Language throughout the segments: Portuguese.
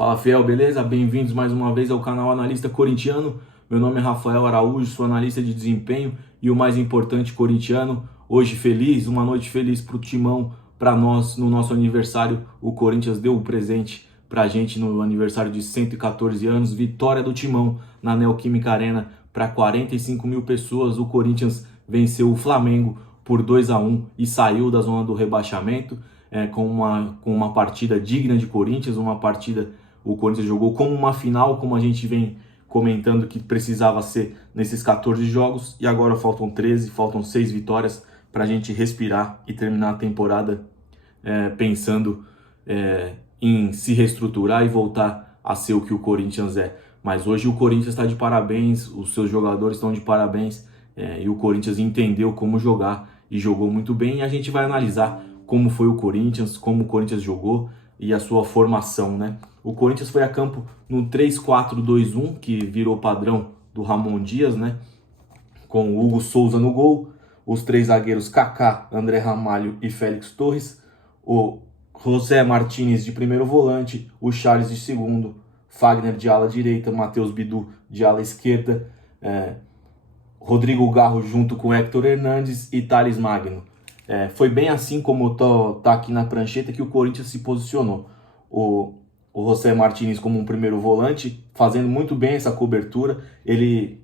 Fala fiel, beleza? Bem-vindos mais uma vez ao canal Analista Corintiano. Meu nome é Rafael Araújo, sou analista de desempenho e o mais importante, corintiano. Hoje feliz, uma noite feliz para o Timão, para nós, no nosso aniversário. O Corinthians deu o presente para a gente no aniversário de 114 anos. Vitória do Timão na Neoquímica Arena para 45 mil pessoas. O Corinthians venceu o Flamengo por 2-1 e saiu da zona do rebaixamento. Com uma partida digna de Corinthians, o Corinthians jogou como uma final, como a gente vem comentando que precisava ser nesses 14 jogos, e agora faltam 13, faltam 6 vitórias para a gente respirar e terminar a temporada pensando em se reestruturar e voltar a ser o que o Corinthians é. Mas hoje o Corinthians está de parabéns, os seus jogadores estão de parabéns, e o Corinthians entendeu como jogar e jogou muito bem, e a gente vai analisar como foi o Corinthians, como o Corinthians jogou e a sua formação, né? O Corinthians foi a campo no 3-4-2-1, que virou padrão do Ramon Dias, né? Com o Hugo Souza no gol, os três zagueiros Kaká, André Ramalho e Félix Torres, o José Martínez de primeiro volante, o Charles de segundo, Fagner de ala direita, Matheus Bidu de ala esquerda, Rodrigo Garro junto com Héctor Hernandes e Thales Magno. Foi bem assim como tá aqui na prancheta que o Corinthians se posicionou. O José Martínez como um primeiro volante, fazendo muito bem essa cobertura. Ele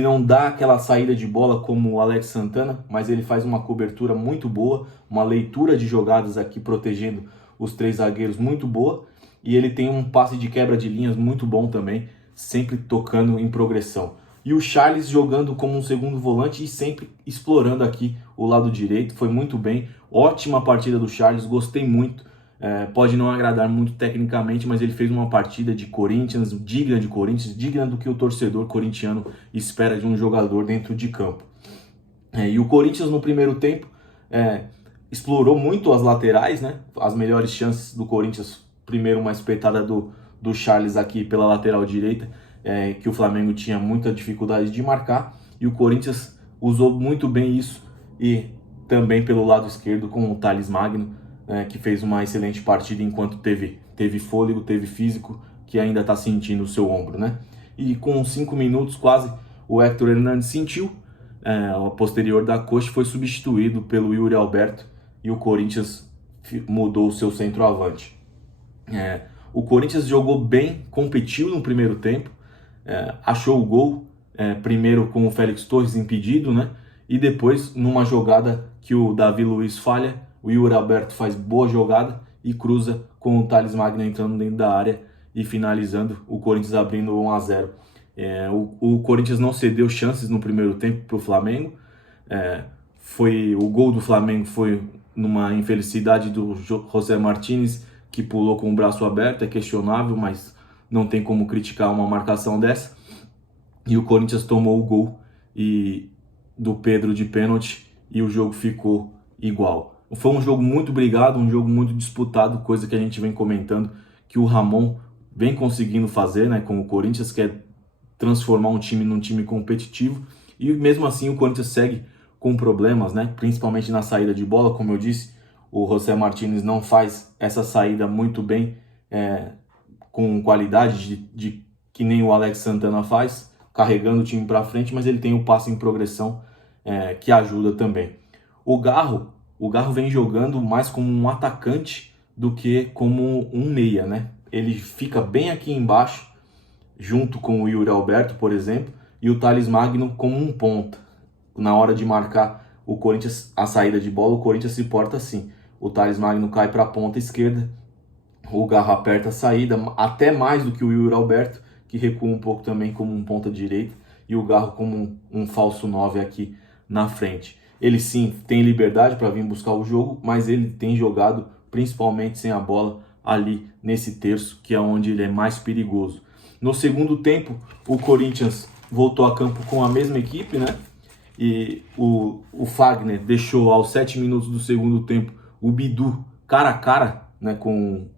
não dá aquela saída de bola como o Alex Santana, mas ele faz uma cobertura muito boa, uma leitura de jogadas aqui protegendo os três zagueiros muito boa. E ele tem um passe de quebra de linhas muito bom também, sempre tocando em progressão. E o Charles jogando como um segundo volante e sempre explorando aqui o lado direito. Foi muito bem. Ótima partida do Charles, gostei muito. Pode não agradar muito tecnicamente, mas ele fez uma partida de Corinthians, digna do que o torcedor corintiano espera de um jogador dentro de campo. E o Corinthians no primeiro tempo explorou muito as laterais, né? As melhores chances do Corinthians. Primeiro uma espetada do Charles aqui pela lateral direita, que o Flamengo tinha muita dificuldade de marcar, e o Corinthians usou muito bem isso, e também pelo lado esquerdo com o Thales Magno, que fez uma excelente partida enquanto teve fôlego, teve físico, que ainda está sentindo o seu ombro, né? E com 5 minutos quase, o Héctor Hernandes sentiu, a posterior da coxa, foi substituído pelo Yuri Alberto, e o Corinthians mudou o seu centroavante. O Corinthians jogou bem, competiu no primeiro tempo, achou o gol, primeiro com o Félix Torres impedido, né? E depois, numa jogada que o Davi Luiz falha, o Yuri Alberto faz boa jogada e cruza com o Thales Magno entrando dentro da área e finalizando, o Corinthians abrindo 1-0. O Corinthians não cedeu chances no primeiro tempo para o Flamengo. O gol do Flamengo foi numa infelicidade do José Martínez, que pulou com o braço aberto. É questionável, mas não tem como criticar uma marcação dessa. E o Corinthians tomou o gol do Pedro de pênalti e o jogo ficou igual. Foi um jogo muito brigado, um jogo muito disputado, coisa que a gente vem comentando, que o Ramon vem conseguindo fazer, né, com o Corinthians, que é transformar um time num time competitivo. E mesmo assim o Corinthians segue com problemas, né, principalmente na saída de bola. Como eu disse, o José Martínez não faz essa saída muito bem, com qualidade de que nem o Alex Santana faz, carregando o time para frente, mas ele tem o passe em progressão, que ajuda também. O Garro vem jogando mais como um atacante do que como um meia, né? Ele fica bem aqui embaixo, junto com o Yuri Alberto, por exemplo, e o Thales Magno como um ponta. Na hora de marcar o Corinthians, a saída de bola, o Corinthians se porta assim. O Thales Magno cai para a ponta esquerda, o Garro aperta a saída, até mais do que o Yuri Alberto, que recua um pouco também como um ponta direita, e o Garro como um falso 9 aqui na frente. Ele sim tem liberdade para vir buscar o jogo, mas ele tem jogado principalmente sem a bola ali nesse terço, que é onde ele é mais perigoso. No segundo tempo, o Corinthians voltou a campo com a mesma equipe, né? E o Fagner deixou aos 7 minutos do segundo tempo o Bidu cara a cara, né, com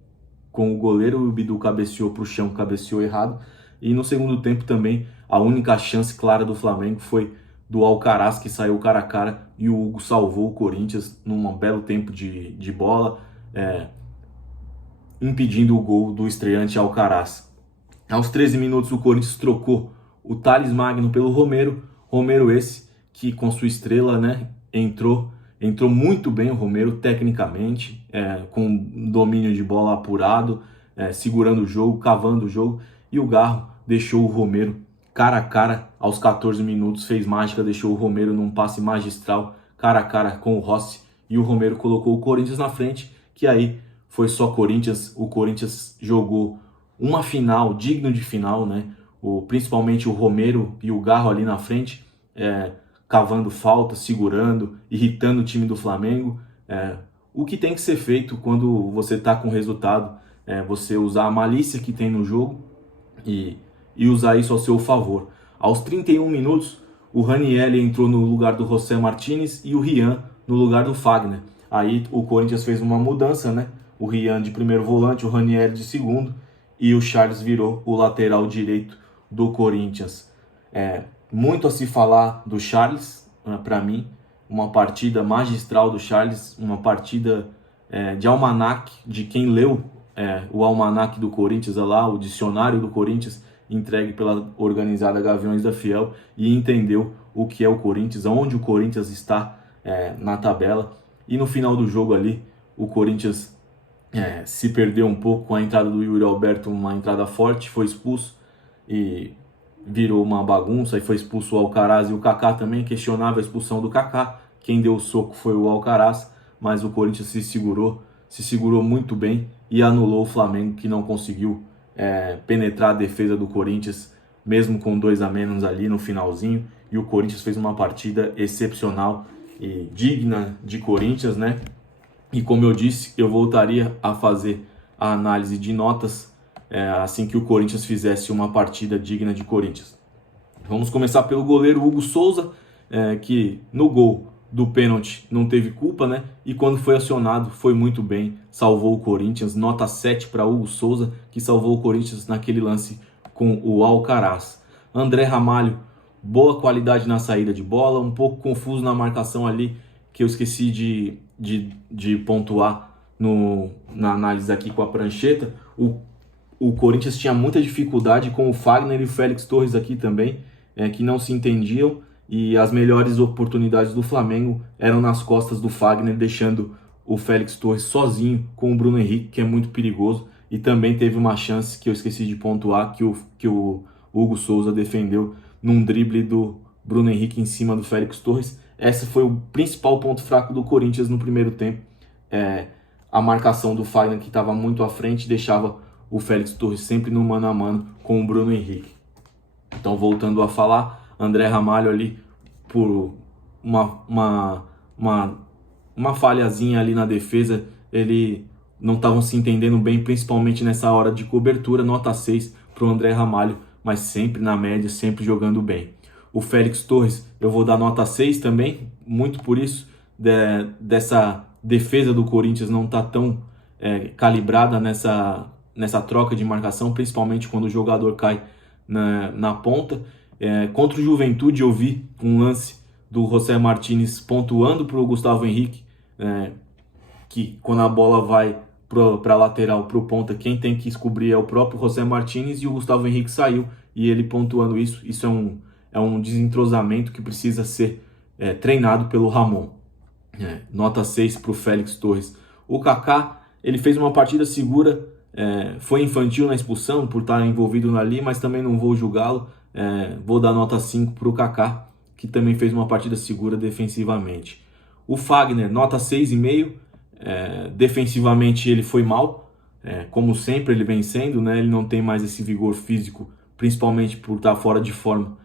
o goleiro. O Bidu cabeceou para o chão, cabeceou errado. E no segundo tempo também, a única chance clara do Flamengo foi do Alcaraz, que saiu cara a cara, e o Hugo salvou o Corinthians num belo tempo de bola. impedindo o gol do estreante Alcaraz. Aos 13 minutos o Corinthians trocou o Thales Magno pelo Romero. Romero esse que com sua estrela, né, entrou muito bem o Romero tecnicamente, com domínio de bola apurado, segurando o jogo, cavando o jogo. E o Garro deixou o Romero cara a cara aos 14 minutos, fez mágica, deixou o Romero num passe magistral, cara a cara com o Rossi. E o Romero colocou o Corinthians na frente, que aí foi só Corinthians. O Corinthians jogou uma final, digno de final, né? Principalmente o Romero e o Garro ali na frente, cavando falta, segurando, irritando o time do Flamengo. O que tem que ser feito quando você está com resultado, você usar a malícia que tem no jogo e usar isso ao seu favor. Aos 31 minutos, o Ranieri entrou no lugar do José Martínez e o Rian no lugar do Fagner. Aí o Corinthians fez uma mudança, né? O Rian de primeiro volante, o Ranieri de segundo, e o Charles virou o lateral direito do Corinthians. Muito a se falar do Charles, para mim, uma partida magistral do Charles, uma partida de almanaque, de quem leu o almanaque do Corinthians lá, o dicionário do Corinthians, entregue pela organizada Gaviões da Fiel, e entendeu o que é o Corinthians, onde o Corinthians está na tabela. E no final do jogo ali, o Corinthians se perdeu um pouco com a entrada do Yuri Alberto, uma entrada forte, foi expulso e virou uma bagunça, e foi expulso o Alcaraz e o Kaká também. Questionava a expulsão do Kaká, quem deu o soco foi o Alcaraz, mas o Corinthians se segurou muito bem e anulou o Flamengo, que não conseguiu penetrar a defesa do Corinthians, mesmo com 2 a menos ali no finalzinho. E o Corinthians fez uma partida excepcional e digna de Corinthians, né? E como eu disse, eu voltaria a fazer a análise de notas assim que o Corinthians fizesse uma partida digna de Corinthians. Vamos começar pelo goleiro Hugo Souza, que no gol do pênalti não teve culpa, né? E quando foi acionado, foi muito bem, salvou o Corinthians. Nota 7 para Hugo Souza, que salvou o Corinthians naquele lance com o Alcaraz. André Ramalho, boa qualidade na saída de bola, um pouco confuso na marcação ali, que eu esqueci de pontuar na análise aqui com a prancheta. O Corinthians tinha muita dificuldade com o Fagner e o Félix Torres aqui também, que não se entendiam, e as melhores oportunidades do Flamengo eram nas costas do Fagner, deixando o Félix Torres sozinho com o Bruno Henrique, que é muito perigoso. E também teve uma chance que eu esqueci de pontuar, que o Hugo Souza defendeu num drible do Bruno Henrique em cima do Félix Torres. Esse foi o principal ponto fraco do Corinthians no primeiro tempo. A marcação do Fagner, que estava muito à frente, deixava o Félix Torres sempre no mano a mano com o Bruno Henrique. Então, voltando a falar, André Ramalho ali, por uma falhazinha ali na defesa, ele não estavam se entendendo bem, principalmente nessa hora de cobertura. Nota 6 para o André Ramalho, mas sempre na média, sempre jogando bem. O Félix Torres, eu vou dar nota 6 também, muito por isso, dessa defesa do Corinthians não tá tão calibrada nessa troca de marcação, principalmente quando o jogador cai na ponta. Contra o Juventude eu vi um lance do José Martínez pontuando para o Gustavo Henrique, que quando a bola vai para a lateral, para o ponta, quem tem que descobrir é o próprio José Martínez, e o Gustavo Henrique saiu, e ele pontuando isso. Isso é um desentrosamento que precisa ser treinado pelo Ramon. Nota 6 para o Félix Torres. O Kaká, ele fez uma partida segura, foi infantil na expulsão por estar envolvido ali, mas também não vou julgá-lo. Vou dar nota 5 para o Kaká, que também fez uma partida segura defensivamente. O Fagner, nota 6,5. Defensivamente ele foi mal, como sempre ele vem sendo, né? Ele não tem mais esse vigor físico, principalmente por estar fora de forma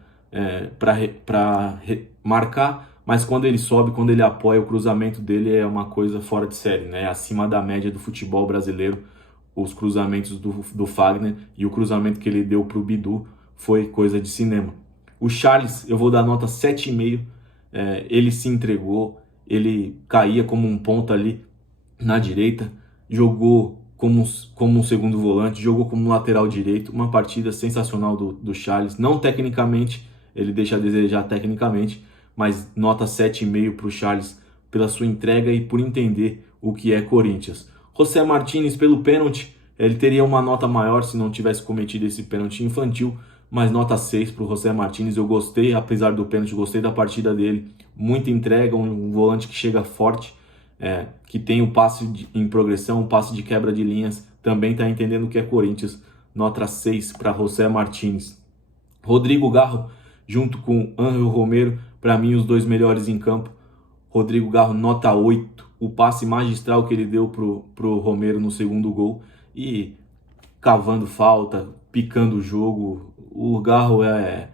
para marcar, mas quando ele sobe, quando ele apoia, o cruzamento dele é uma coisa fora de série, né? Acima da média do futebol brasileiro, os cruzamentos do Fagner, e o cruzamento que ele deu para o Bidu foi coisa de cinema. O Charles, eu vou dar nota 7,5. Ele se entregou, ele caía como um ponta ali na direita, jogou como um segundo volante, jogou como lateral direito. Uma partida sensacional do Charles, não tecnicamente, ele deixa a desejar tecnicamente, mas nota 7,5 para o Charles pela sua entrega e por entender o que é Corinthians. José Martínez pelo pênalti, Ele teria uma nota maior se não tivesse cometido esse pênalti infantil, mas nota 6 para o José Martínez. Eu gostei, apesar do pênalti, gostei da partida dele. Muita entrega, um volante que chega forte, que tem o passe em progressão, o passe de quebra de linhas, também está entendendo o que é Corinthians. Nota 6 para José Martínez. Rodrigo Garro, junto com Ángel Romero, para mim os dois melhores em campo. Rodrigo Garro, nota 8. O passe magistral que ele deu pro Romero no segundo gol. E cavando falta, picando o jogo. O Garro é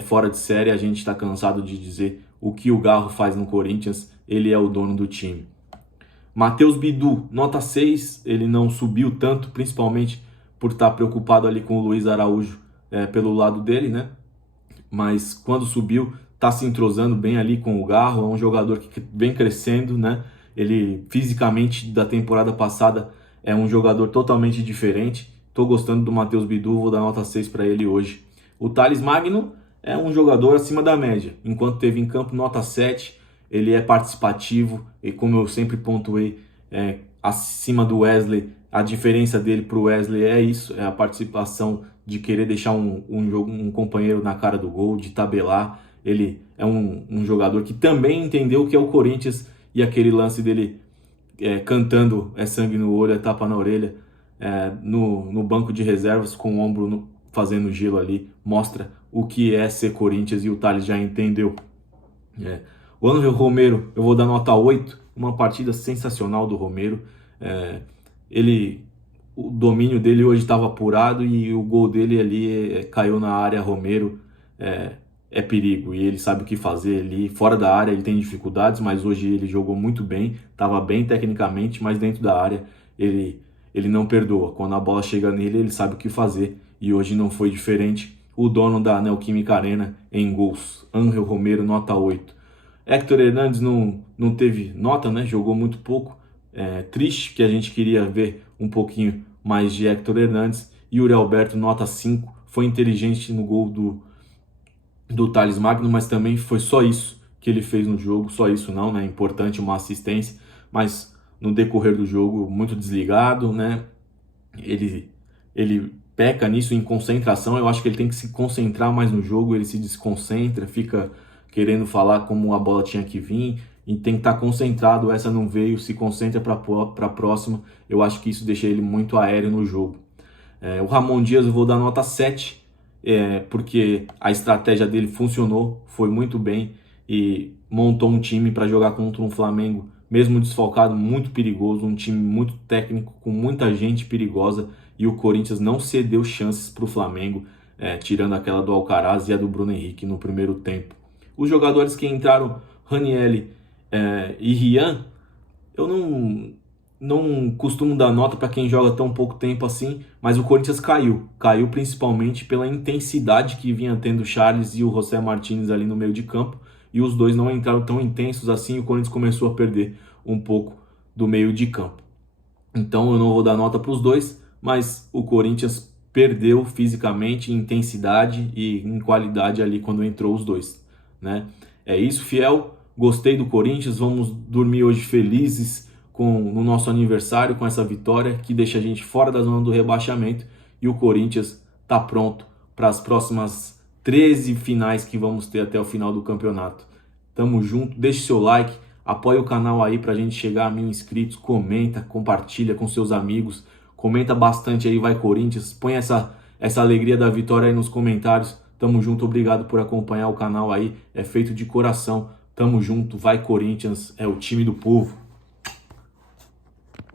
fora de série. A gente está cansado de dizer o que o Garro faz no Corinthians. Ele é o dono do time. Matheus Bidu, nota 6. Ele não subiu tanto, principalmente por estar preocupado ali com o Luiz Araújo pelo lado dele, né? Mas quando subiu, tá se entrosando bem ali com o Garro. É um jogador que vem crescendo, né? Ele fisicamente da temporada passada é um jogador totalmente diferente. Tô gostando do Matheus Bidu, vou dar nota 6 para ele hoje. O Thales Magno é um jogador acima da média. Enquanto teve em campo, nota 7. Ele é participativo e, como eu sempre pontuei, acima do Wesley. A diferença dele pro Wesley é isso, é a participação de querer deixar um companheiro na cara do gol, de tabelar. Ele é um jogador que também entendeu o que é o Corinthians, e aquele lance dele cantando sangue no olho, tapa na orelha, no banco de reservas, com o ombro fazendo gelo ali, mostra o que é ser Corinthians, e o Thales já entendeu. O Ángel Romero, eu vou dar nota 8, uma partida sensacional do Romero. O domínio dele hoje estava apurado e o gol dele ali caiu na área. Romero é perigo e ele sabe o que fazer ali. Fora da área ele tem dificuldades, mas hoje ele jogou muito bem, estava bem tecnicamente, mas dentro da área ele não perdoa. Quando a bola chega nele, ele sabe o que fazer, e hoje não foi diferente. O dono da Neoquímica Arena em gols, Ángel Romero, nota 8. Héctor Hernandes não teve nota, né? Jogou muito pouco. Triste, que a gente queria ver um pouquinho mais de Héctor Hernandes. Yuri Alberto, nota 5. Foi inteligente no gol do Thales Magno, mas também foi só isso que ele fez no jogo. Só isso não, né? Importante uma assistência, mas no decorrer do jogo, muito desligado, né? Ele peca nisso, em concentração. Eu acho que ele tem que se concentrar mais no jogo. Ele se desconcentra, fica querendo falar como a bola tinha que vir, e tem que estar concentrado. Essa não veio, se concentra para a próxima. Eu acho que isso deixa ele muito aéreo no jogo. O Ramon Dias eu vou dar nota 7, porque a estratégia dele funcionou, foi muito bem, e montou um time para jogar contra um Flamengo, mesmo desfalcado, muito perigoso, um time muito técnico, com muita gente perigosa, e o Corinthians não cedeu chances para o Flamengo, tirando aquela do Alcaraz e a do Bruno Henrique no primeiro tempo. Os jogadores que entraram, Ranieri e Rian, eu não costumo dar nota para quem joga tão pouco tempo assim, mas o Corinthians caiu principalmente pela intensidade que vinha tendo o Charles e o José Martínez ali no meio de campo, e os dois não entraram tão intensos assim. O Corinthians começou a perder um pouco do meio de campo. Então eu não vou dar nota para os dois, mas o Corinthians perdeu fisicamente, em intensidade e em qualidade ali quando entrou os dois, né? É isso, fiel. Gostei do Corinthians. Vamos dormir hoje felizes no nosso aniversário, com essa vitória que deixa a gente fora da zona do rebaixamento, e o Corinthians está pronto para as próximas 13 finais que vamos ter até o final do campeonato. Tamo junto, deixe seu like, apoie o canal aí para a gente chegar a 1000 inscritos, comenta, compartilha com seus amigos, comenta bastante aí, vai Corinthians, põe essa alegria da vitória aí nos comentários. Tamo junto, obrigado por acompanhar o canal aí, é feito de coração. Tamo junto, vai Corinthians, é o time do povo.